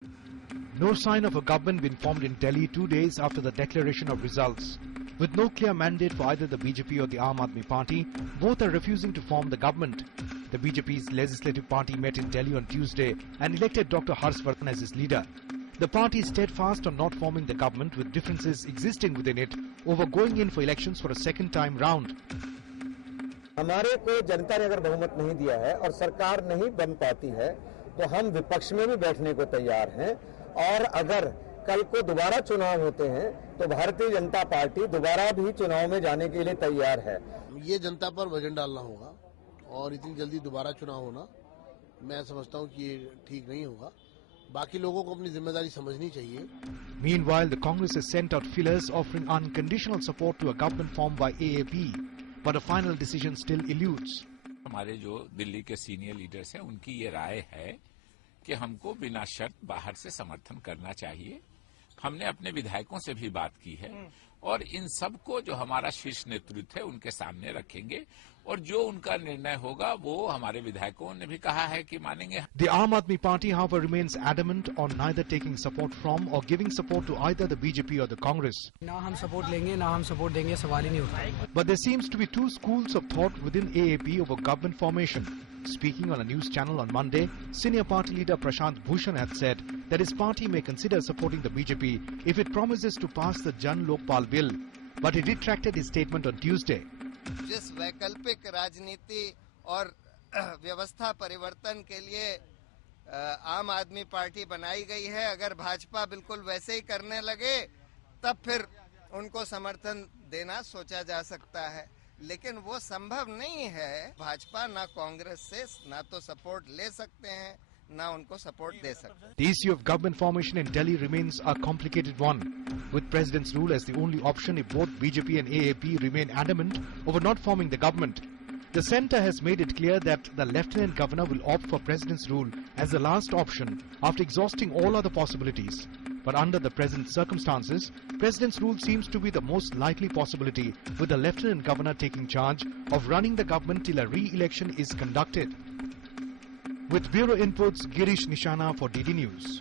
No sign of a government been formed in Delhi 2 days after the declaration of results. With no clear mandate for either the BJP or the Aam Aadmi Party, both are refusing to form the government. The BJP's legislative party met in Delhi on Tuesday and elected Dr. Harshvardhan as its leader. The party is steadfast on not forming the government, with differences existing within it over going in for elections for a second time round. हमारे को जनता ने अगर बहुमत नहीं दिया है और सरकार नहीं बन पाती है तो हम विपक्ष में भी बैठने को तैयार हैं, और अगर कल को दोबारा चुनाव होते हैं तो भारतीय जनता पार्टी दोबारा भी चुनाव में जाने के लिए तैयार है। ये जनता पर वजन डालना होगा और इतनी जल्दी दोबारा चुनाव होना मैं समझता हूँ कि ये ठीक नहीं होगा। बाकी लोगों को अपनी जिम्मेदारी समझनी चाहिए। Meanwhile, the Congress has sent out feelers offering unconditional support to a government formed by AAP, but a final decision still eludes. हमारे जो दिल्ली के सीनियर लीडर्स हैं, उनकी ये राय है कि हमको बिना शर्त बाहर से समर्थन करना चाहिए। हमने अपने विधायकों से भी बात की है और इन सबको जो हमारा शीर्ष नेतृत्व है उनके सामने रखेंगे और जो उनका निर्णय होगा वो हमारे विधायकों ने भी कहा है कि मानेंगे। The Aam Aadmi Party, however, remains adamant on neither taking support from or giving support to either the BJP or the Congress. ना हम सपोर्ट लेंगे ना हम सपोर्ट देंगे, सवाल ही नहीं उठता। But there seems to be two schools of thought within AAP over government formation. Speaking on a news channel on Monday, senior party leader Prashant Bhushan had said that his party may consider supporting the BJP if it promises to pass the Jan Lokpal bill. But he retracted his statement on Tuesday. जिस वैकल्पिक राजनीति और व्यवस्था परिवर्तन के लिए आम आदमी पार्टी बनाई गई है, अगर भाजपा बिल्कुल वैसे ही करने लगे तब फिर उनको समर्थन देना सोचा जा सकता है, लेकिन वो संभव नहीं है। भाजपा ना कांग्रेस से ना तो सपोर्ट ले सकते हैं ना उनको सपोर्ट दे सकते हैं। The issue of government formation in Delhi remains a complicated one, with President's rule as the only option if both BJP and AAP remain adamant over not forming the government. The centre has made it clear that the Lieutenant Governor will opt for President's rule as the last option after exhausting all other possibilities. But under the present circumstances, President's rule seems to be the most likely possibility, with the Lieutenant Governor taking charge of running the government till a re-election is conducted. With Bureau Inputs, Girish Nishana for DD News.